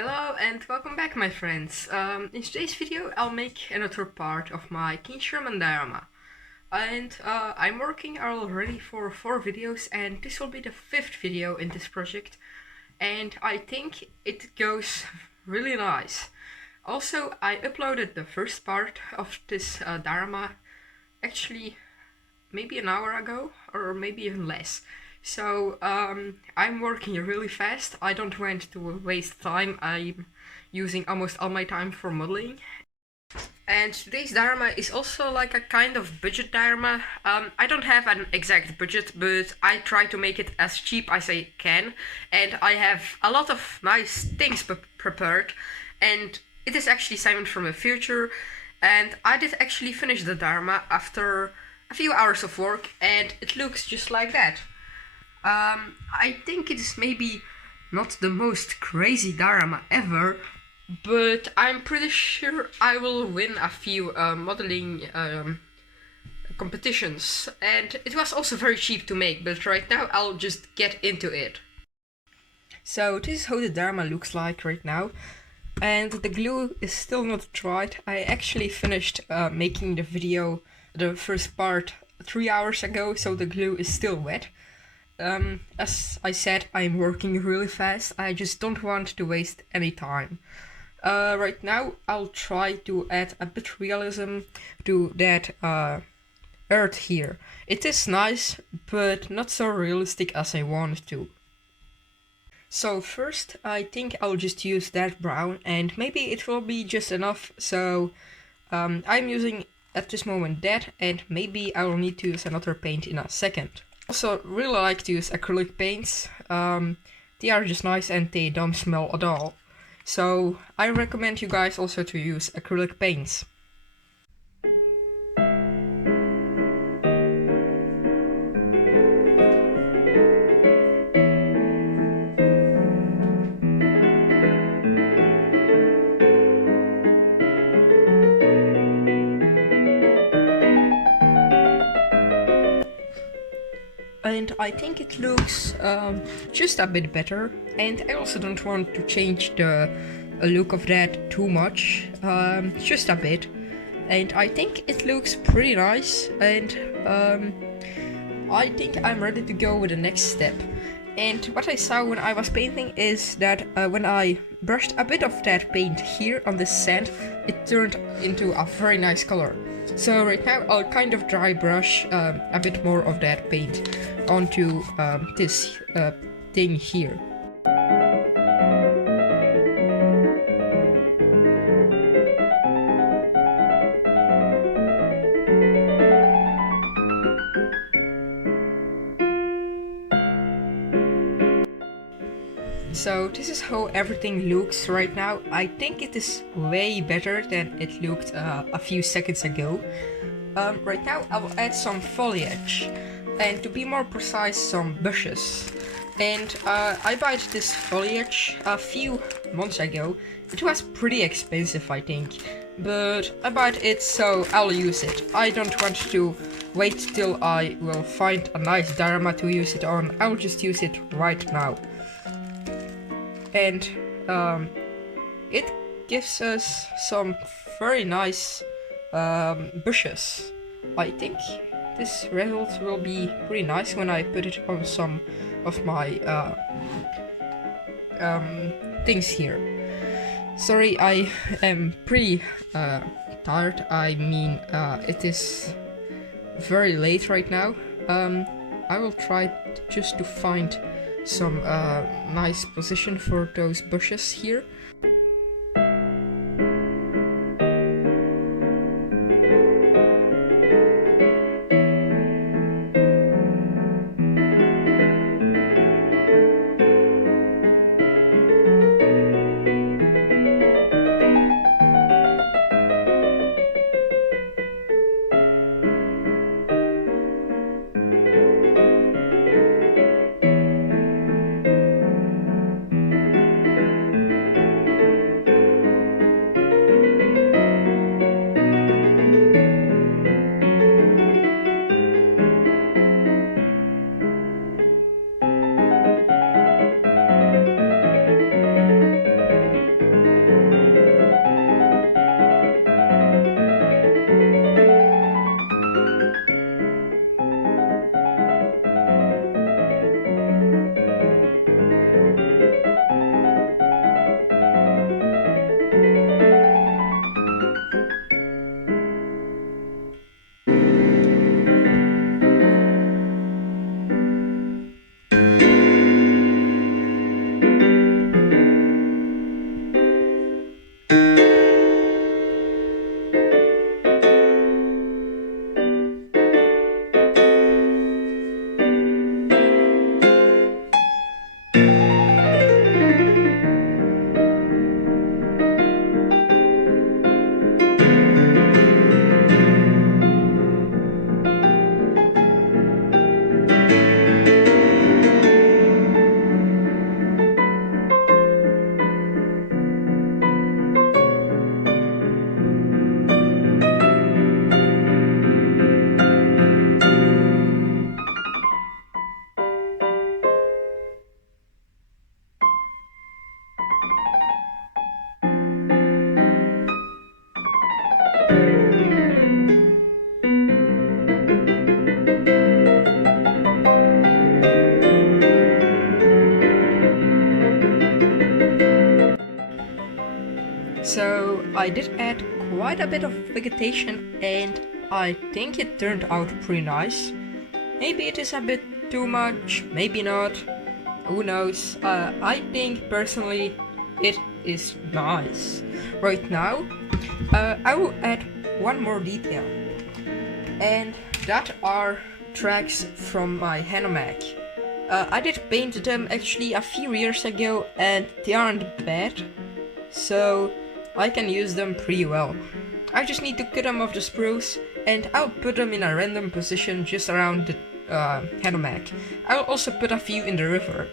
Hello and welcome back, my friends. In today's video I'll make another part of my King SHERMAN diorama. And I'm working already for 4 videos, and this will be the 5th video in this project. And I think it goes really nice. Also, I uploaded the first part of this diorama actually maybe an hour ago, or maybe even less. So I'm working really fast. I don't want to waste time. I'm using almost all my time for modeling. And today's diorama is also like a kind of budget diorama. I don't have an exact budget, but I try to make it as cheap as I can. And I have a lot of nice things prepared. And it is actually Simon from the future. And I did actually finish the diorama after a few hours of work, and it looks just like that. I think it is maybe not the most crazy diorama ever, but I'm pretty sure I will win a few modeling competitions. And it was also very cheap to make, but right now I'll just get into it. So this is how the diorama looks like right now. And the glue is still not dried. I actually finished making the first part 3 hours ago, so the glue is still wet. As I said, I'm working really fast. I just don't want to waste any time. Right now I'll try to add a bit realism to that earth here. It is nice, but not so realistic as I want to. So first I think I'll just use that brown, and maybe it will be just enough. So I'm using at this moment that, and maybe I will need to use another paint in a second. Also really like to use acrylic paints. They are just nice and they don't smell at all. So I recommend you guys also to use acrylic paints. And I think it looks just a bit better, and I also don't want to change the look of that too much, just a bit. And I think it looks pretty nice, and I think I'm ready to go with the next step. And what I saw when I was painting is that when I brushed a bit of that paint here on the sand, it turned into a very nice color. So right now I'll kind of dry brush a bit more of that paint onto this thing here. So this is how everything looks right now. I think it is way better than it looked a few seconds ago. Right now I will add some foliage, and to be more precise, some bushes. And I bought this foliage a few months ago. It was pretty expensive, I think, but I bought it, so I'll use it. I don't want to wait till I will find a nice diorama to use it on. I'll just use it right now. And it gives us some very nice bushes. I think this result will be pretty nice when I put it on some of my things here. Sorry, I am pretty tired. I mean, it is very late right now. I will try just to find some nice position for those bushes here. So I did add quite a bit of vegetation and I think it turned out pretty nice. Maybe it is a bit too much, maybe not, who knows. I think personally it is nice. Right now I will add one more detail, and that are tracks from my hammock. I did paint them actually a few years ago and they aren't bad, so I can use them pretty well. I just need to cut them off the spruce and I'll put them in a random position just around the hammock. I'll also put a few in the river.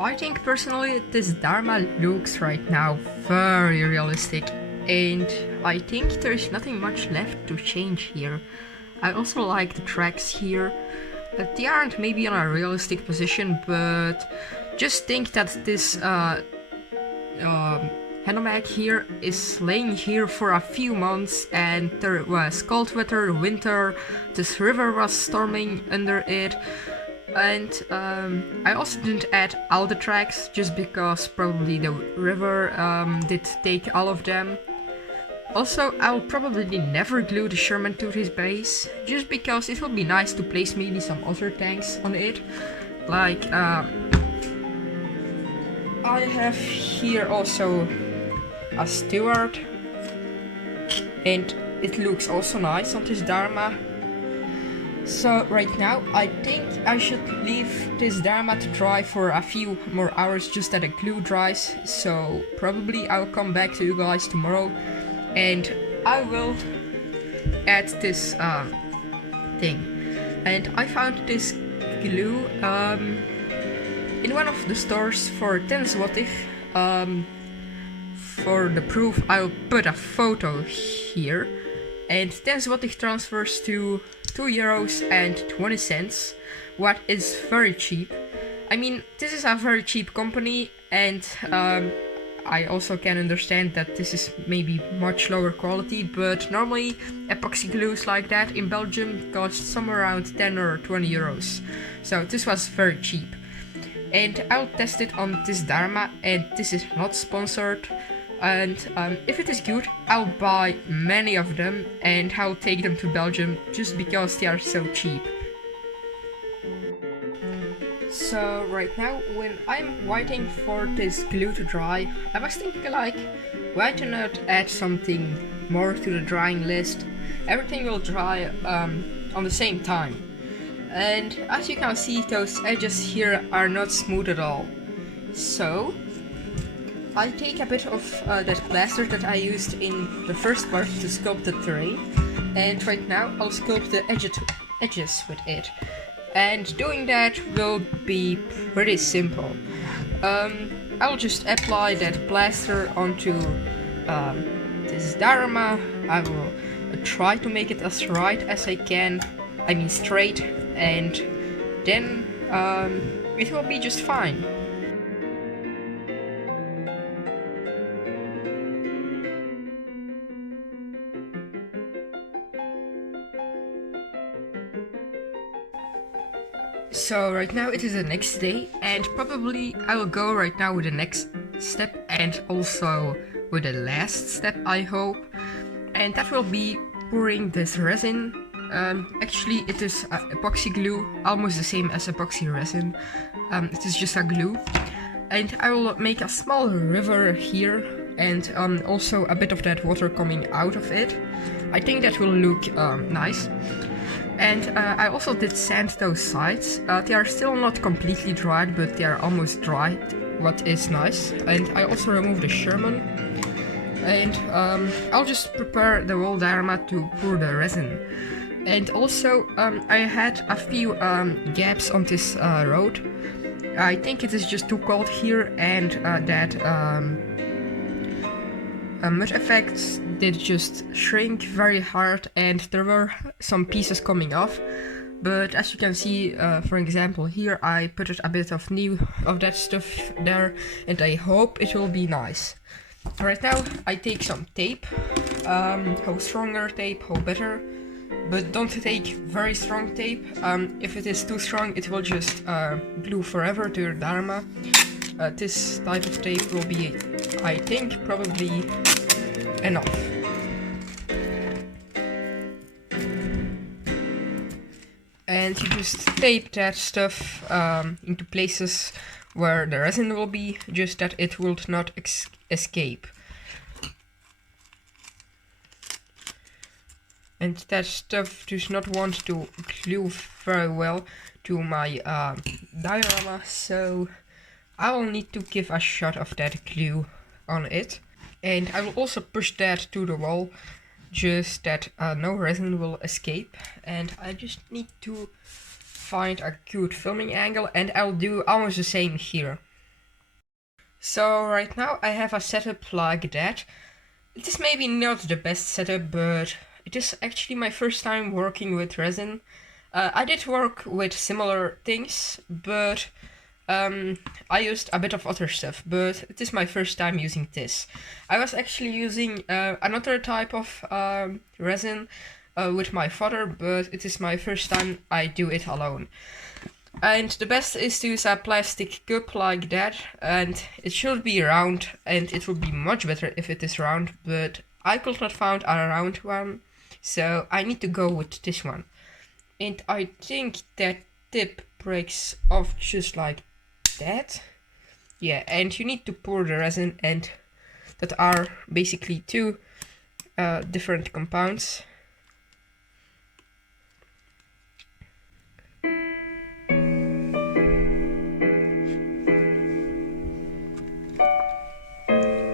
I think personally this Dharma looks right now very realistic, and I think there is nothing much left to change here. I also like the tracks here. They aren't maybe on a realistic position, but just think that this hammock here is laying here for a few months and there was cold weather, winter, this river was storming under it. And I also didn't add all the tracks just because probably the river did take all of them. Also, I'll probably never glue the Sherman to his base, just because it would be nice to place maybe some other tanks on it. Like, I have here also a steward, and it looks also nice on this Dharma. So right now I think I should leave this Dharma to dry for a few more hours just that the glue dries. So probably I'll come back to you guys tomorrow and I will add this thing. And I found this glue in one of the stores for 10 złotych. For the proof I'll put a photo here. And 10 złotych transfers to €2.20, what is very cheap. I mean, this is a very cheap company, and I also can understand that this is maybe much lower quality, but normally epoxy glues like that in Belgium cost somewhere around 10 or 20 euros. So this was very cheap. And I'll test it on this Dharma, and this is not sponsored. And if it is good, I'll buy many of them and I'll take them to Belgium just because they are so cheap. So right now, when I'm waiting for this glue to dry, I was thinking like, why do not add something more to the drying list? Everything will dry on the same time. And as you can see, those edges here are not smooth at all. So I take a bit of that plaster that I used in the first part to sculpt the terrain, and right now I'll sculpt the edges with it. And doing that will be pretty simple. I'll just apply that plaster onto this Dharma. I will try to make it as right as I can, I mean straight, and then it will be just fine. So right now it is the next day, and probably I will go right now with the next step and also with the last step, I hope. And that will be pouring this resin. Actually it is epoxy glue, almost the same as epoxy resin. It is just a glue. And I will make a small river here, and also a bit of that water coming out of it. I think that will look nice. And I also did sand those sides. They are still not completely dried, but they are almost dried, what is nice. And I also removed the Sherman. And I'll just prepare the whole diorama to pour the resin. And also I had a few gaps on this road. I think it is just too cold here, and that mud effects did just shrink very hard, and there were some pieces coming off. But as you can see, for example here, I put a bit of that stuff there, and I hope it will be nice. Right now I take some tape. How stronger tape, how better. But don't take very strong tape. If it is too strong, it will just glue forever to your diorama. This type of tape will be, I think, probably enough. And you just tape that stuff into places where the resin will be, just that it will not escape. And that stuff does not want to glue very well to my diorama, so I will need to give a shot of that glue on it. And I will also push that to the wall, just that no resin will escape. And I just need to find a good filming angle, and I'll do almost the same here. So right now I have a setup like that. It is maybe not the best setup, but it is actually my first time working with resin. I did work with similar things, but I used a bit of other stuff, but it is my first time using this. I was actually using another type of resin with my father, but it is my first time I do it alone. And the best is to use a plastic cup like that, and it should be round, and it would be much better if it is round, but I could not find a round one, so I need to go with this one. And I think that tip breaks off just like that. Yeah, and you need to pour the resin, and that are basically two different compounds.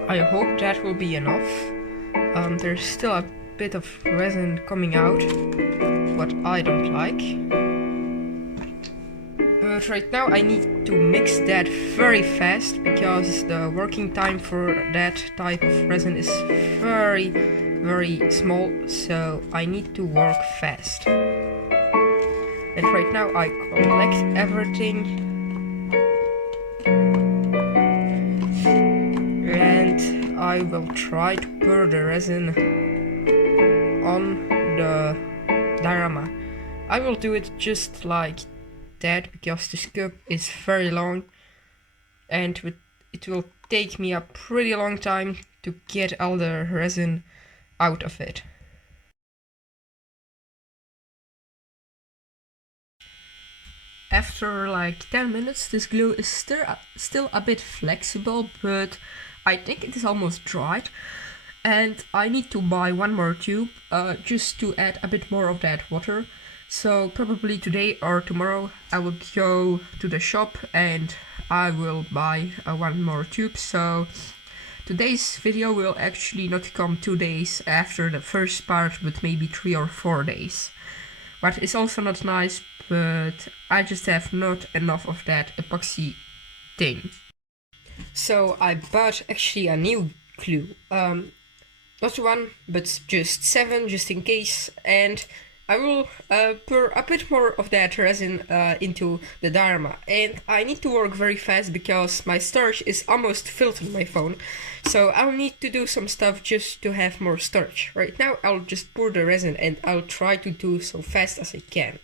I hope that will be enough. There's still a bit of resin coming out, what I don't like. But right now I need to mix that very fast, because the working time for that type of resin is very, very small, so I need to work fast. And right now I collect everything. And I will try to pour the resin on the diorama. I will do it just like that, because this cup is very long, and it will take me a pretty long time to get all the resin out of it. After like 10 minutes, this glue is still a bit flexible, but I think it is almost dried. And I need to buy one more tube, just to add a bit more of that water. So probably today or tomorrow I will go to the shop and I will buy one more tube. So today's video will actually not come 2 days after the first part, but maybe 3 or 4 days. But it's also not nice, but I just have not enough of that epoxy thing. So I bought actually a new glue. Not one, but just 7, just in case. And I will pour a bit more of that resin into the diorama. And I need to work very fast, because my storage is almost filled in my phone. So I'll need to do some stuff just to have more storage. Right now I'll just pour the resin, and I'll try to do so fast as I can.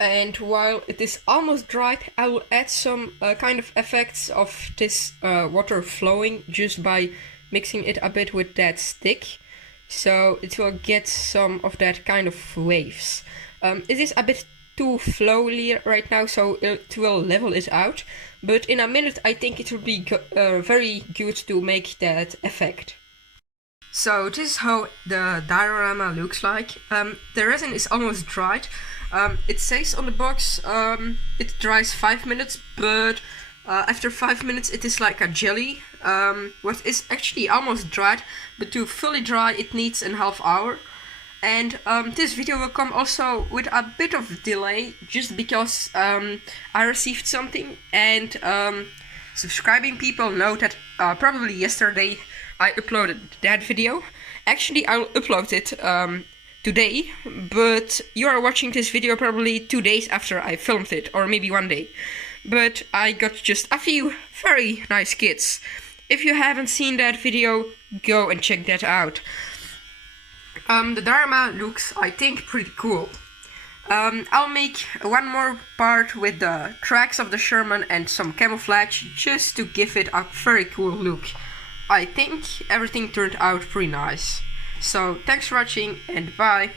And while it is almost dried, I will add some kind of effects of this water flowing just by mixing it a bit with that stick. So it will get some of that kind of waves. It is a bit too flowy right now, so it will level it out. But in a minute I think it will be very good to make that effect. So this is how the diorama looks like. The resin is almost dried. It says on the box it dries 5 minutes, but after 5 minutes it is like a jelly, what is actually almost dried, but to fully dry it needs a half hour. And this video will come also with a bit of delay, just because I received something, and subscribing people know that probably yesterday I uploaded that video. Actually, I'll upload it today, but you are watching this video probably 2 days after I filmed it, or maybe 1 day. But I got just a few very nice kits. If you haven't seen that video, go and check that out. The diorama looks, I think, pretty cool. I'll make one more part with the tracks of the Sherman and some camouflage, just to give it a very cool look. I think everything turned out pretty nice. So thanks for watching and bye.